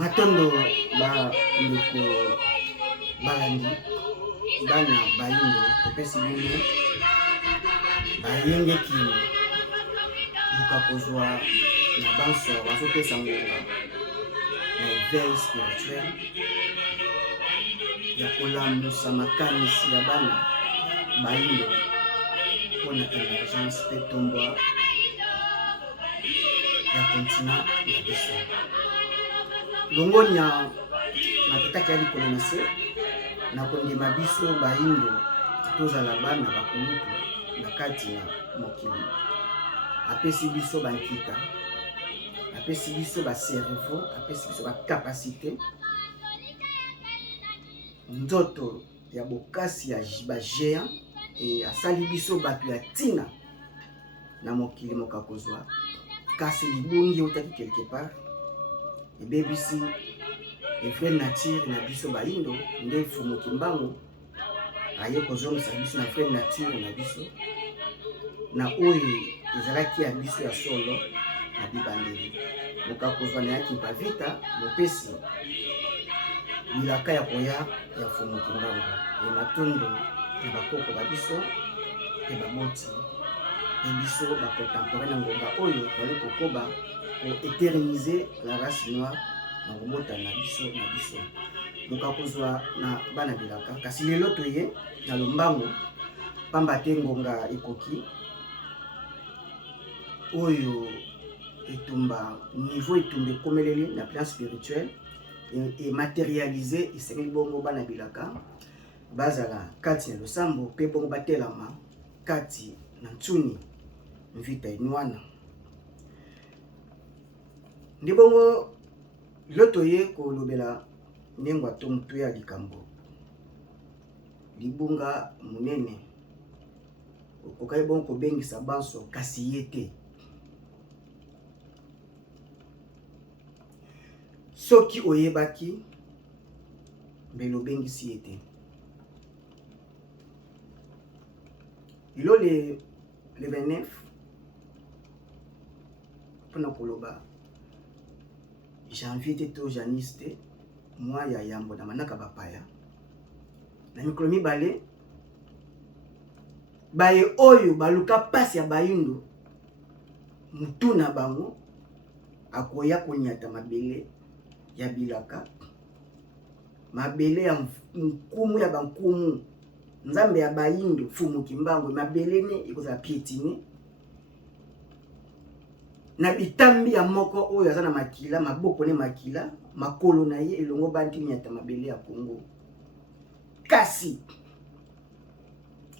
matondo ba ndeko balandi bana bayindo kopesi bino bayengeki luka kozwa na banso bazopesa ngonga na éveil spirituel ya kolamusa makanisi ya bana bayindo mpona émergence mpe tombwa ya kontina na biso longonia nakitaki ya likolo na se na kondima biso bayindo tozala bana bakulutu na kati na mokili apesi biso bankita apesi biso bacerveau apesi biso bakapasité nzoto ya bokasi ya bagéant e asali biso bato ya ntina na mokili moka kozwa kasi libungi eutaki quelque part ebebisi evrai nature na biso bayindo nde fumuki mbango aye kozongisa biso na vraie nature na biso na oyo ezalaki ya biso ya solo na bibandeli moka kozwa na yaki bavita mopesi bilaka ya koya ya fumuki mbango e matondo na bakoko ba biso mpe baboti mpe biso bakontemporain na ngonga oyo bali kokoba koéternize la race noire na kobota na biso moka kozwa na bana bilaka kasi lelo toye na lombango pamba te ngonga ekoki oyo etumba niveau etumba ekomeleli na plan spirituel et matérialisé esengeli bongo bana bilaka bazala kati na losambo mpe bongo batelama kati na ntsuni mvita inwana ndi bongo loto ye kolobela ndengo atomtu ya likambo libunga munene okokai bongo kobengisa banso kasi ye te soki oyebaki mbele obengisi ye te lelo le 29 mpona koloba janvier te to janis te mwa ya yambo na manaka bapaya na mikolo mibale baye oyo baluka pasi ya bayindo mutu na bango akoya konyata mabele ya bilaka mabele ya nkumu ya bankumu nzambe ya bayindo fumuki mbango mabele ne ekozala piétine na bitambi ya moko oyo aza na makila maboko ne makila makolo na ye elongo bandi nyata mabele ya Kongo kasi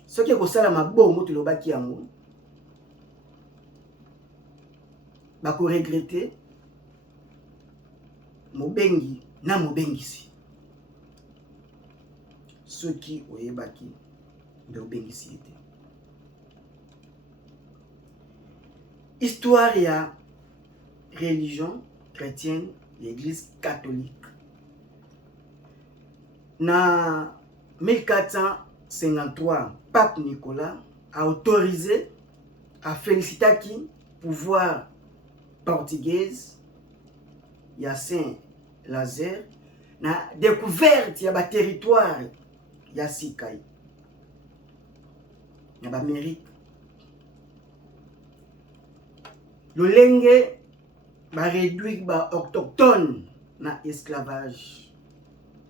soki ekosala mabongo tolobaki yango bakoregrete mobengi na mobengisi soki oyebaki nde obengisi ete histoire ya religion chrétienne l'église catholique na 1453 pape Nicolas a autorisé a félicitaki pouvoir portugaise ya Saint-Lazare na découverte ya ba territoire ya Sikai na ba Amérique lolenge ba réduire ba autochtone na esclavage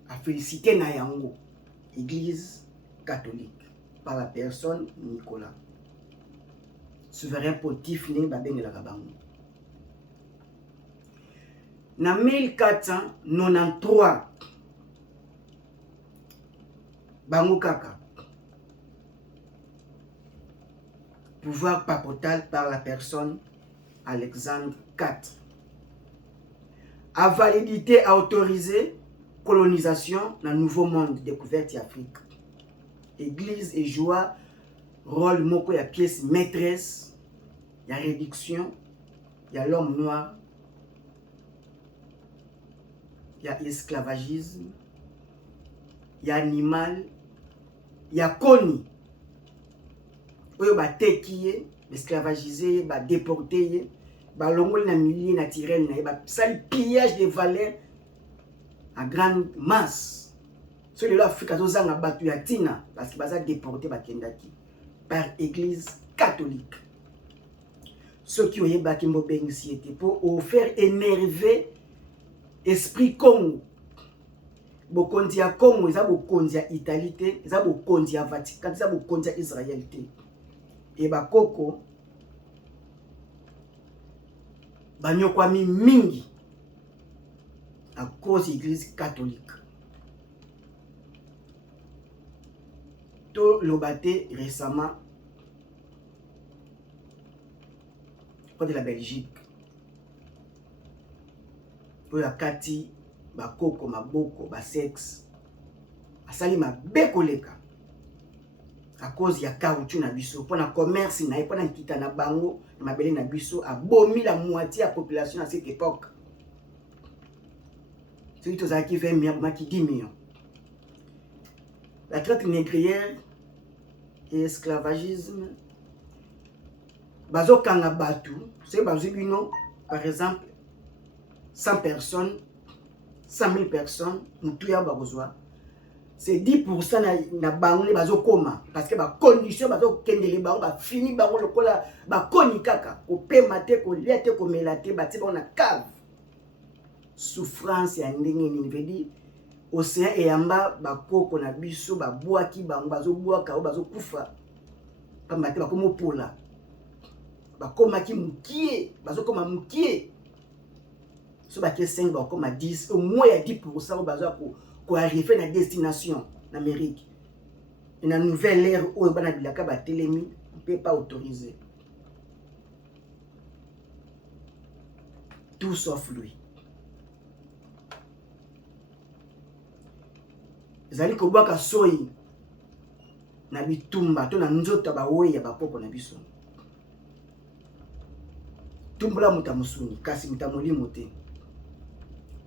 a félicité na yango église catholique par la personne Nicolas souverain pontife ne babengelaka bango na 1493 bango kaka pouvoir papotal par la personne Alexandre IV a validité a autorisé colonisation dans le nouveau monde découverte d'Afrique. Église et joua rôle moko ya pièce maîtresse ya réduction ya l'homme noir ya esclavagisme ya animal ya koni oyo bateki ye esclavagisé ye déporté ye balongoli na milieu naturel na ye basali pillage de valeur en grande masse. Ceux de l'Afrique, ils ont battu à Tina parce qu'ils ont déporté Bakendaki par l'église catholique. Ceux qui ont eu Bakimbo Bengi pour faire énerver l'esprit Congo. Bokonzi ya Congo, ils ont bokonzi ya Italie, ils ont bokonzi ya Vatican, ils ont bokonzi ya Israël. Et Bakoko, banyokwami mingi à cause de l'église catholique. Tout le batté récemment de la Belgique. Pour la Kati, Bakoko, Maboko, Basex, Asali Mabekoleka. À cause ya caoutchouc na biso, pour le commerce, pour la kita na bango, na mabele na biso, a bomi la moitié de la population à cette époque. Celui qui a 20 millions, qui 10 millions. La traite négrière et l'esclavagisme, bazo kanga batu, c'est bazo bino, par exemple, 100 personnes, 100 000 personnes, mutuya bagozwa. C'est 10% na bango les bazo koma parce que ba condition bazo kendele bango ba fini bango lokola ba koni kaka ko pemate ko liate ko melate ba tiba na cave souffrance ya ndenge ni veut dire océan et yamba ba koko na biso ba boaki bango bazo boaka o bazo kufa pamba te ba komo pola ba koma ki mukie bazo koma mukie so ba ke 5 ba koma 10 au moins ya 10% bazo ko arriver na destination en Amérique. Et dans la nouvelle ère où on a bilaka ba télémi, on ne peut pas autoriser. Tout sauf lui. Zali ko baka soyi na bitumba to na nzota ba weya ba poko na biso. Tumbula mutamusuni kasi mutamolimo te.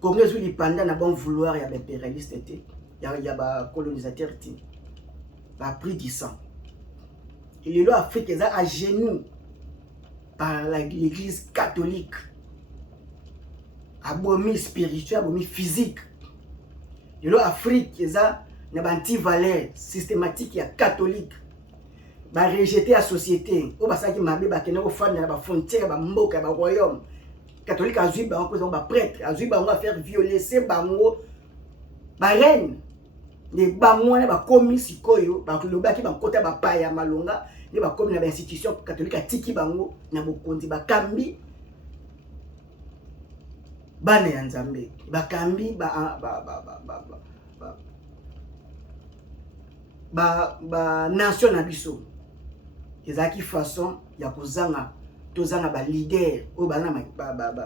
Congrès où il pendant na bon vouloir ya impérialiste était ya ba colonisateur ti ba pris du sang. Et le Afrique est à genoux par l'église catholique. Abomi spirituel, abomi physique. Le Afrique est à na banti valeur systématique ya catholique. Ba rejeter la société, o ba saki mabe ba kena ko fanda na ba frontière ba mboka ba royaume. Catholique a joué bango ko ba prêtre, a joué bango à faire violer ces bango ba reine. Les bango na ba komi sikoyo, ba loba ki ba kota ba paya malonga, ne ba komi na ba institution catholique a tiki bango na bokonzi ba kambi bana ya Nzambe. Ba kambi ba nation na biso. Ezaki façon ya kozanga tozanga ba leader o bana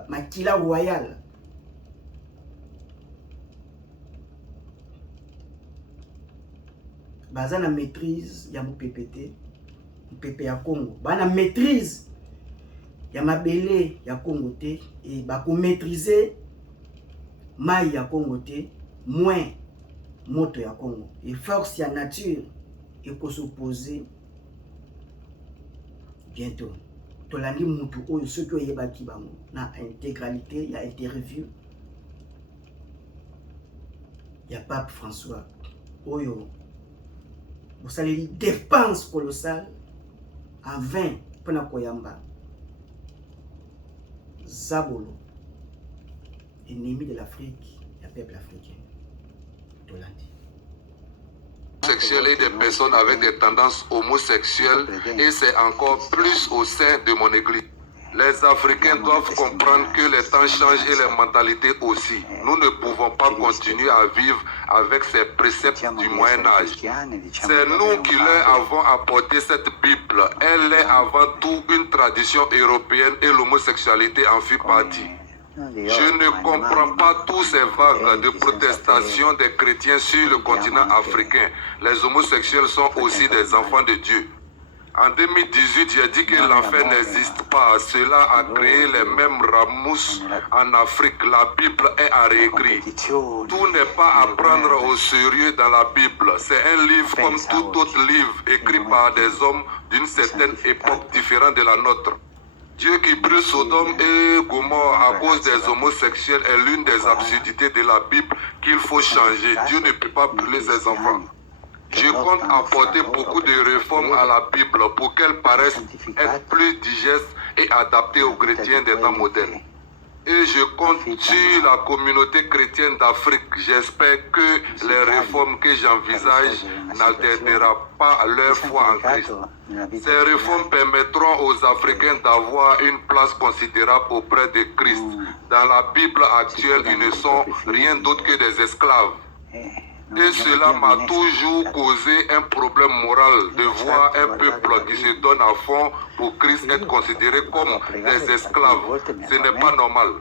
makila royal. Bazana maîtrise ya MPPT, MPP ya Congo. Bana maîtrise ya mabele ya Congo te et ba ko maîtriser mai ya Congo te, moins moto ya Congo. Et force ya nature et ko s'opposer bientôt. Tolandi mutu oyo soki oyebaki bango na intégralité ya interview ya Pape François oyo bosaleli dépense colossale en vain pona koyamba Zabolo, ennemi de l'Afrique, le peuple africain. Tolandi sexuelle et des personnes avec des tendances homosexuelles, et c'est encore plus au sein de mon église. Les Africains doivent comprendre que les temps changent et les mentalités aussi. Nous ne pouvons pas continuer à vivre avec ces préceptes du Moyen-Âge. C'est nous qui leur avons apporté cette Bible. Elle est avant tout une tradition européenne et l'homosexualité en fait partie. Je ne comprends pas tous ces vagues de protestation des chrétiens sur le continent africain. Les homosexuels sont aussi des enfants de Dieu. En 2018, j'ai dit que l'enfer n'existe pas. Cela a créé les mêmes ramousses en Afrique. La Bible est à réécrire. Tout n'est pas à prendre au sérieux dans la Bible. C'est un livre comme tout autre livre écrit par des hommes d'une certaine époque différente de la nôtre. Dieu qui brûle Sodome et Gomorrhe à cause des homosexuels est l'une des absurdités de la Bible qu'il faut changer. Dieu ne peut pas brûler ses enfants. Je compte apporter beaucoup de réformes à la Bible pour qu'elle paraisse être plus digeste et adaptée aux chrétiens des temps modernes. Et je compte sur la communauté chrétienne d'Afrique. J'espère que les réformes que j'envisage n'altéreront pas leur foi en Christ. Ces réformes permettront aux Africains d'avoir une place considérable auprès de Christ. Dans la Bible actuelle, ils ne sont rien d'autre que des esclaves. Et cela m'a toujours causé un problème moral de voir un peuple qui se donne à fond pour Christ être considéré comme des esclaves. Ce n'est pas normal.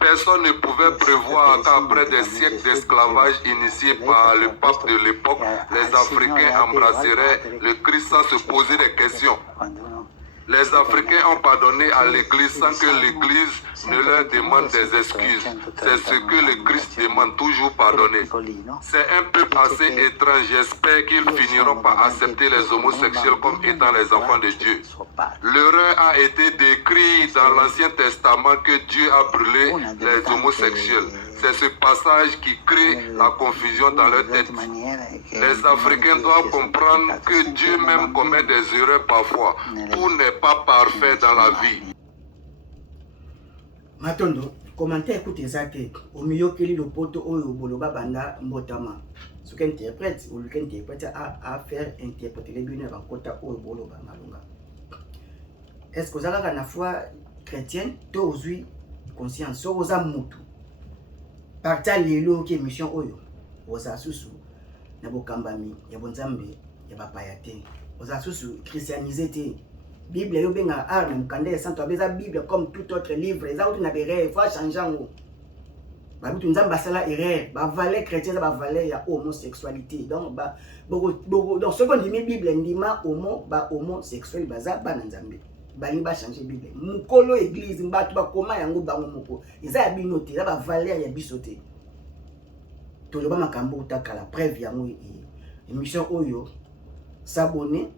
Personne ne pouvait prévoir qu'après des siècles d'esclavage initiés par le pape de l'époque, les Africains embrasseraient le Christ sans se poser des questions. Les Africains ont pardonné à l'Église sans que l'Église ne leur demande des excuses. C'est ce que le Christ demande, toujours pardonner. C'est un peuple assez étrange. J'espère qu'ils finiront par accepter les homosexuels comme étant les enfants de Dieu. L'erreur a été décrite dans l'Ancien Testament que Dieu a brûlé les homosexuels. C'est ce passage qui crée la confusion dans leur tête. Les Africains doivent comprendre que Dieu même commet des erreurs parfois. Tout n'est pas parfait dans la vie. Matondo, commentaire écoute ezate. Au milieu keli le poto oyo boloba banda mbotama. Ce qui interprète ou qui interprète à faire interpréter les biens dans kota oyo boloba malunga. Est-ce que vous avez la foi chrétienne, toi aujourd'hui conscience, so vous avez mutu. Parta lelo ki mission oyo, vous avez susu na bokambami ya bonzambe ya bapayate. Vous avez susu christianisé te. Bible yo benga arme mukande santo abeza Bible comme tout autre livre eza uti na berere faut changer ngo ba bitu nzamba sala erreur ba valeur chrétienne ba valeur ya homosexualité donc ba boko donc ce qu'on dit Bible ndima homo ba homosexuel baza ba nzambe bali ba changer Bible mukolo église mbatu ba koma yango bango moko eza ya binote eza ba valeur ya bisote to loba makambo utakala preuve yango émission oyo s'abonner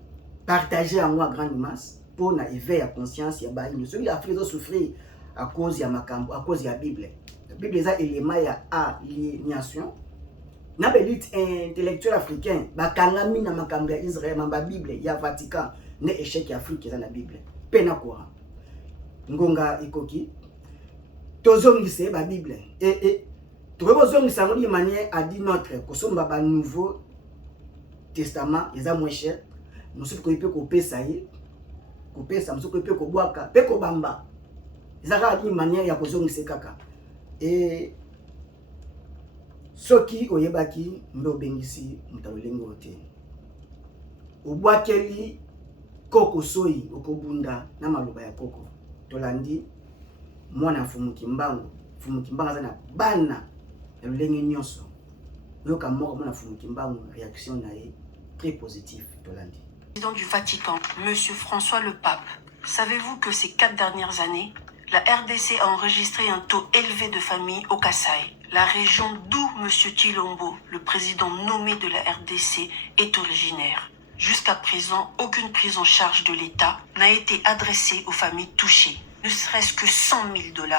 partager en moi grande masse pour na éveil à conscience ya baïno ceux qui Afrique ont souffrir à cause ya makambo à cause ya Bible. La Bible est un élément ya aliénation na l'élite intellectuelle africain ba kangami na makambo ya Israël mamba Bible ya Vatican ne échec ya Afrique za na Bible pena quoi ngonga ikoki tozongise ba Bible et tozongisa ngoni manière a dit notre kosomba ba nouveau testament eza moins cher. Nous sommes coupés ça y est, coupés ça, nous sommes coupés ko boaka, pe ko bamba. Ezaka une manière ya kozongisa kaka. Et soki oyebaki ndo bengisi mutalolengo te. Obwakeli koko soyi okobunda na maloba ya koko. Tolandi mwana fumuki mbango za na bana ya lolenge nyonso. Yoka moko mwana fumuki mbango réaction na ye très positive tolandi. Président du Vatican, Monsieur François le Pape, savez-vous que ces 4 dernières années, la RDC a enregistré un taux élevé de familles au Kasaï, la région d'où Monsieur Tshilombo, le président nommé de la RDC, est originaire. Jusqu'à présent, aucune prise en charge de l'État n'a été adressée aux familles touchées, ne serait-ce que 100 000 $.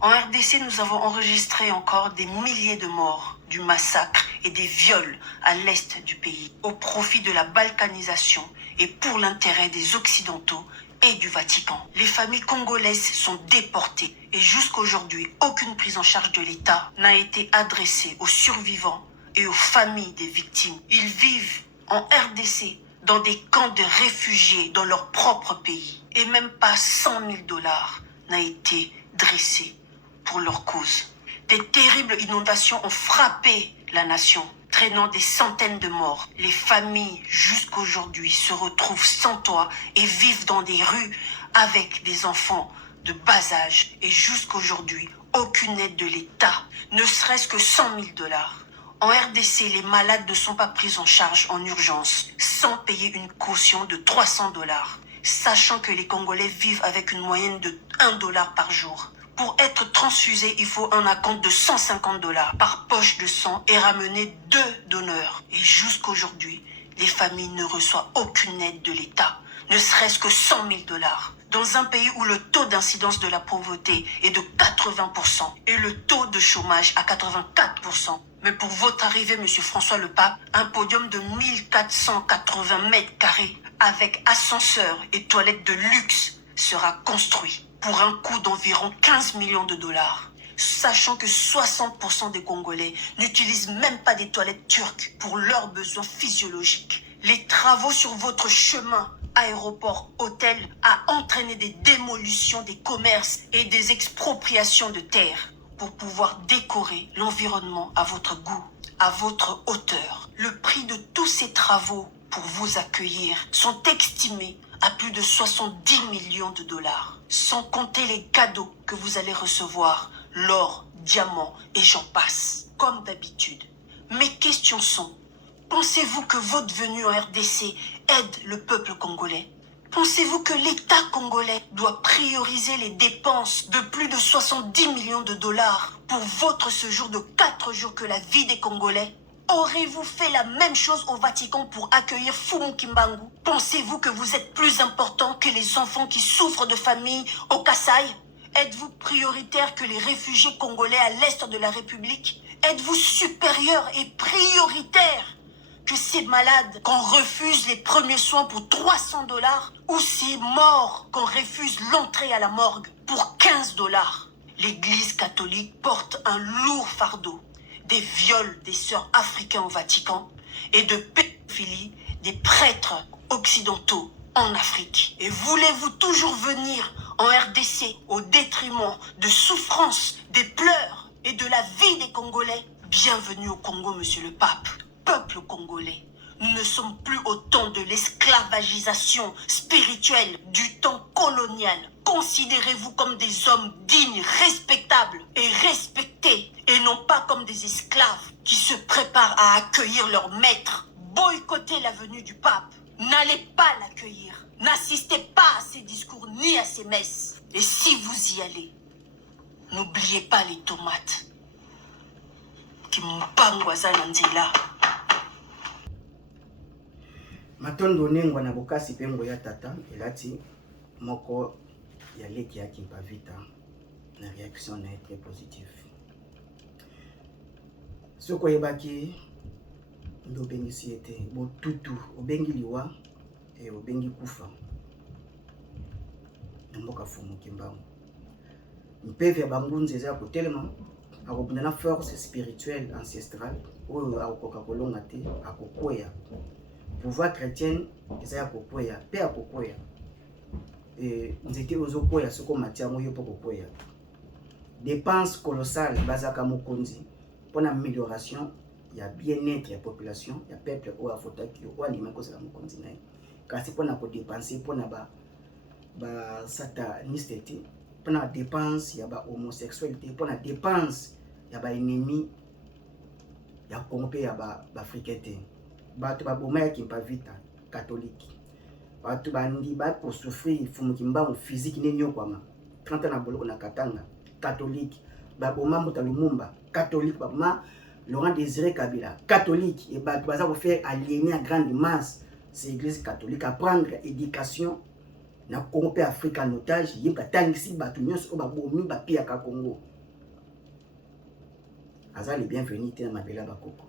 En RDC, nous avons enregistré encore des milliers de morts, du massacre et des viols à l'est du pays, au profit de la balkanisation et pour l'intérêt des Occidentaux et du Vatican. Les familles congolaises sont déportées et jusqu'aujourd'hui, aucune prise en charge de l'État n'a été adressée aux survivants et aux familles des victimes. Ils vivent en RDC dans des camps de réfugiés dans leur propre pays et même pas 100 000 $ n'a été dressé pour leur cause. Des terribles inondations ont frappé la nation, traînant des centaines de morts. Les familles, jusqu'aujourd'hui, se retrouvent sans toit et vivent dans des rues avec des enfants de bas âge. Et jusqu'aujourd'hui, aucune aide de l'État, ne serait-ce que 100 000 $. En RDC, les malades ne sont pas pris en charge en urgence, sans payer une caution de 300 $, sachant que les Congolais vivent avec une moyenne de 1 $ par jour. Pour être transfusé, il faut un acompte de 150 $ par poche de sang et ramener 2 donneurs. Et jusqu'aujourd'hui, les familles ne reçoivent aucune aide de l'État, ne serait-ce que 100 000 $. Dans un pays où le taux d'incidence de la pauvreté est de 80% et le taux de chômage à 84%. Mais pour votre arrivée, Monsieur François le Pape, un podium de 1480 mètres carrés avec ascenseur et toilettes de luxe sera construit pour un coût d'environ 15 millions de dollars. Sachant que 60% des Congolais n'utilisent même pas des toilettes turques pour leurs besoins physiologiques. Les travaux sur votre chemin aéroport, hôtel a entraîné des démolitions des commerces et des expropriations de terres pour pouvoir décorer l'environnement à votre goût, à votre hauteur. Le prix de tous ces travaux pour vous accueillir sont estimés à plus de 70 millions de dollars, sans compter les cadeaux que vous allez recevoir, l'or, diamants et j'en passe, comme d'habitude. Mes questions sont: pensez-vous que votre venue en RDC aide le peuple congolais? Pensez-vous que l'État congolais doit prioriser les dépenses de plus de 70 millions de dollars pour votre séjour de 4 jours que la vie des Congolais? Aurez-vous fait la même chose au Vatican pour accueillir Fumu Kimbangu? Pensez-vous que vous êtes plus important que les enfants qui souffrent de famine au Kasaï? Êtes-vous prioritaire que les réfugiés congolais à l'est de la République? Êtes-vous supérieur et prioritaire que ces malades qu'on refuse les premiers soins pour 300 dollars ou ces morts qu'on refuse l'entrée à la morgue pour 15 dollars? L'Église catholique porte un lourd fardeau des viols des sœurs africains au Vatican et de pédophilie des prêtres occidentaux en Afrique. Et voulez-vous toujours venir en RDC au détriment de souffrances, des pleurs et de la vie des Congolais? Bienvenue au Congo, Monsieur le Pape. Peuple congolais, nous ne sommes plus au temps de l'esclavagisation spirituelle du temps colonial. Considérez-vous comme des hommes dignes, respectables et respectés, et non pas comme des esclaves qui se préparent à accueillir leur maître. Boycottez la venue du pape. N'allez pas l'accueillir. N'assistez pas à ses discours ni à ses messes. Et si vous y allez, n'oubliez pas les tomates. Kimpangwaza Nanzela. Matondo nengwa na bokasi pengo ya tata elati moko ya leki ya Kimpavita na réaction na très positive. Soko yebaki ndo bengi siete botutu obengi liwa e obengi kufa. Mboka Fumu Kimbangu. Mpeve ya bangunze za kotelema akobunda na force spirituelle ancestrale oyo akokoka kolonga te akokwea. Pouvoir chrétien eza kokwea pe akokwea. Nzete ozokwea soko matia moyo po kokwea. Dépenses colossales bazaka mokonzi pour l'amélioration ya bien-être ya population ya peuple o afotaki o alima ko sala mokonzi na kasi pona ko dépenser pona ba sataniste te pona dépense ya ba homosexualité pona dépense ya ba ennemi ya Congo ya ba africain te bato ba boma ya Kimpavita catholique bato bandi ba ko souffrir Fumu Kimbangu physique nenyo kwama 30 ans na boloko na Katanga catholique ba boma Mbuta Lumumba catholique ba ma Laurent Désiré Kabila catholique et bato baza ko faire aliéner à grande masse c'est l'église catholique à prendre éducation na Congo pe Afrique en otage yimba tangisi bato nyonso ba bomi ba pia ka Congo azali bienvenue te na mabela bakoko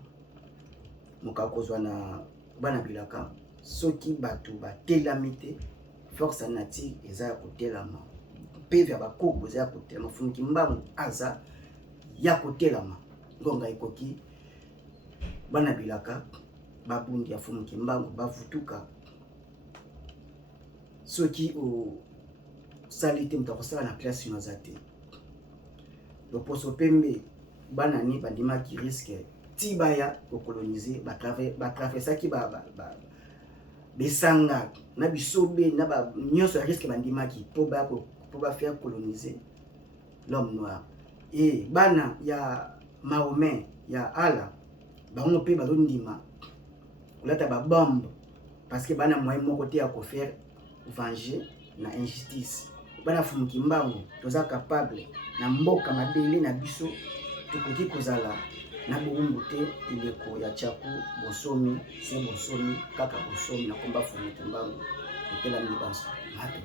mokakozwa na bana bilaka soki bato batelami te force nature eza ya kotelama peve ya bakoko eza ya kotelama Fumu Kimbangu aza ya kotelama ngonga ekoki bana bilaka babundi ya Fumu Kimbangu bavutuka soki o salite mutakosala na place inoza te loposo pembe bana ni bandima ki risque tibaya ko coloniser ba traversaki ba besanga na bisobe na ba nyonso ya risque bandima ki po ba faire coloniser l'homme noir et bana ya Mahomet ya ala bango pe bazondima kolata ba bombe parce que bana moyen moko te ya ko faire venger na injustice bana Fumu Kimbangu toza capable na mboka mabele na biso tukoki kozala na boumbu te ileko ya chaku bosomi se bosomi kaka bosomi na komba Fumu Kimbangu etela mibanso mato